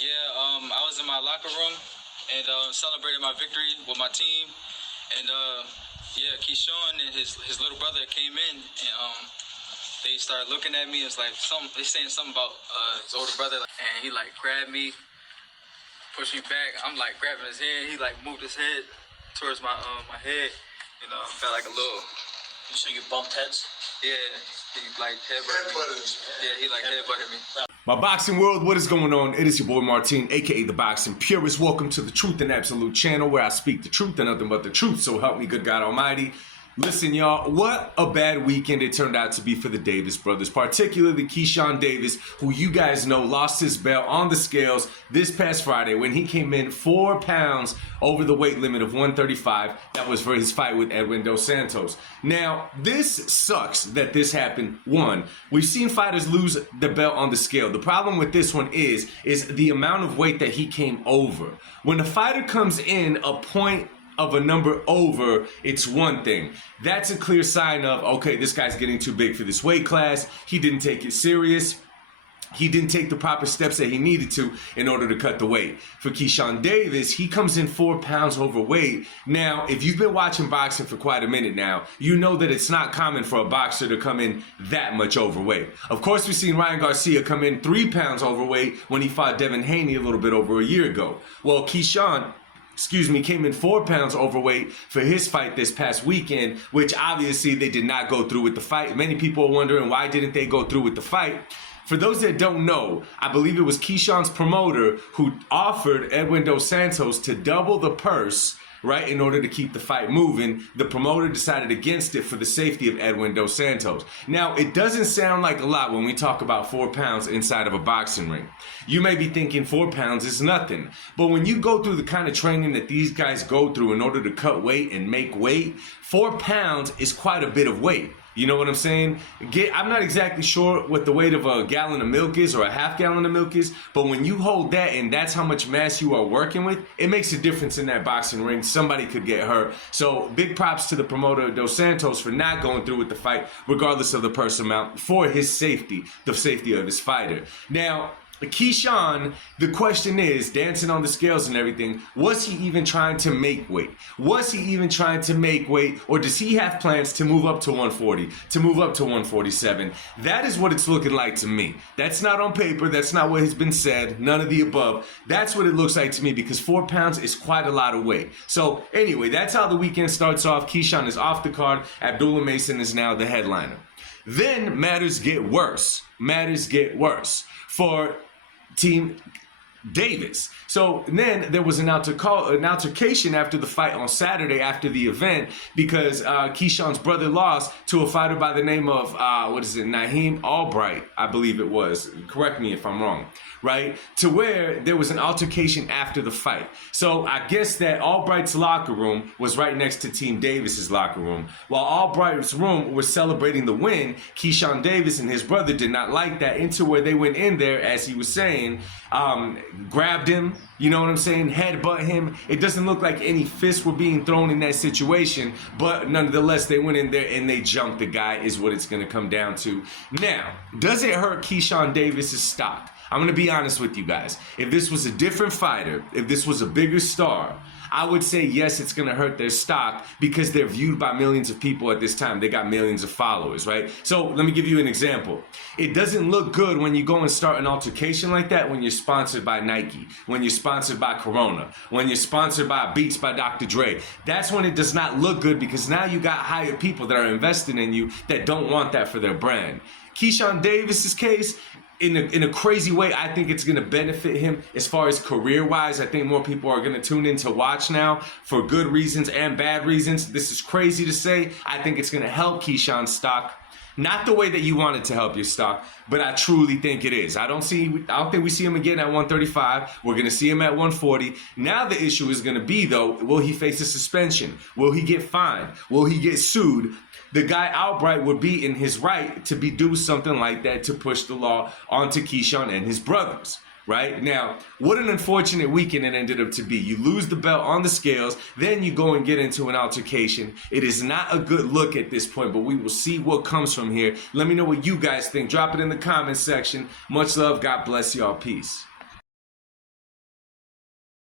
Yeah, I was in my locker room and celebrated my victory with my team. And yeah, Keyshawn and his little brother came in and they started looking at me. It's like they saying something about his older brother, and he like grabbed me, pushed me back. I'm like grabbing his hand. He like moved his head towards my head. You know, felt like a little. So you bumped heads? Yeah, he like headbutted me. Yeah, he like headbutted me. My boxing world, what is going on? It is your boy Martin, aka the Boxing Purist. Welcome to the Truth and Absolute channel, where I speak the truth and nothing but the truth. So help me, good God Almighty. Listen, y'all, what a bad weekend it turned out to be for the Davis brothers, particularly Keyshawn Davis, who you guys know lost his belt on the scales this past Friday when he came in 4 pounds over the weight limit of 135. That was for his fight with Edwin Dos Santos. Now, this sucks that this happened. One, we've seen fighters lose the belt on the scale. The problem with this one is the amount of weight that he came over. When a fighter comes in a point of a number over, it's one thing. That's a clear sign of, okay, this guy's getting too big for this weight class. He didn't take it serious. He didn't take the proper steps that he needed to in order to cut the weight. For Keyshawn Davis, he comes in 4 pounds overweight. Now, if you've been watching boxing for quite a minute now, you know that it's not common for a boxer to come in that much overweight. Of course, we've seen Ryan Garcia come in 3 pounds overweight when he fought Devin Haney a little bit over a year ago. Well, Keyshawn, came in 4 pounds overweight for his fight this past weekend, which obviously they did not go through with the fight. Many people are wondering, why didn't they go through with the fight? For those that don't know, I believe it was Keyshawn's promoter who offered Edwin Dos Santos to double the purse, right, in order to keep the fight moving. The promoter decided against it for the safety of Edwin Dos Santos. Now, it doesn't sound like a lot when we talk about 4 pounds inside of a boxing ring. You may be thinking 4 pounds is nothing. But when you go through the kind of training that these guys go through in order to cut weight and make weight, 4 pounds is quite a bit of weight. You know what I'm saying? I'm not exactly sure what the weight of a gallon of milk is or a half gallon of milk is, but when you hold that and that's how much mass you are working with, it makes a difference in that boxing ring. Somebody could get hurt. So big props to the promoter Dos Santos for not going through with the fight, regardless of the purse amount, for his safety, the safety of his fighter. Now, Keyshawn, the question is, dancing on the scales and everything, was he even trying to make weight? Was he even trying to make weight, or does he have plans to move up to 140, to move up to 147? That is what it's looking like to me. That's not on paper. That's not what has been said. None of the above. That's what it looks like to me, because 4 pounds is quite a lot of weight. So anyway, that's how the weekend starts off. Keyshawn is off the card. Abdullah Mason is now the headliner. Then matters get worse. Matters get worse for Team Davis. So then there was an altercation after the fight on Saturday after the event, because Keyshawn's brother lost to a fighter by the name of, Naheem Albright, I believe it was. Correct me if I'm wrong, right? To where there was an altercation after the fight. So I guess that Albright's locker room was right next to Team Davis's locker room. While Albright's room was celebrating the win, Keyshawn Davis and his brother did not like that, into where they went in there, as he was saying, grabbed him, you know what I'm saying, headbutt him. It doesn't look like any fists were being thrown in that situation, but nonetheless, they went in there and they jumped the guy, is what it's going to come down to. Now, does it hurt Keyshawn Davis's stock? I'm going to be honest with you guys. If this was a different fighter, if this was a bigger star, I would say yes, it's going to hurt their stock, because they're viewed by millions of people at this time. They got millions of followers, right? So let me give you an example. It doesn't look good when you go and start an altercation like that when you're sponsored by Nike, when you're sponsored by Corona, when you're sponsored by Beats by Dr. Dre. That's when it does not look good, because now you got hired people that are investing in you that don't want that for their brand. Keyshawn Davis's case, in a crazy way, I think it's going to benefit him as far as career-wise. I think more people are going to tune in to watch now for good reasons and bad reasons. This is crazy to say. I think it's going to help Keyshawn's stock. Not the way that you want it to help your stock, but I truly think it is. I don't think we see him again at 135. We're going to see him at 140. Now the issue is going to be, though, will he face a suspension? Will he get fined? Will he get sued? The guy Albright would be in his right to do something like that, to push the law onto Keyshawn and his brothers. Right? Now, what an unfortunate weekend it ended up to be. You lose the belt on the scales, then you go and get into an altercation. It is not a good look at this point, but we will see what comes from here. Let me know what you guys think. Drop it in the comments section. Much love. God bless y'all. Peace.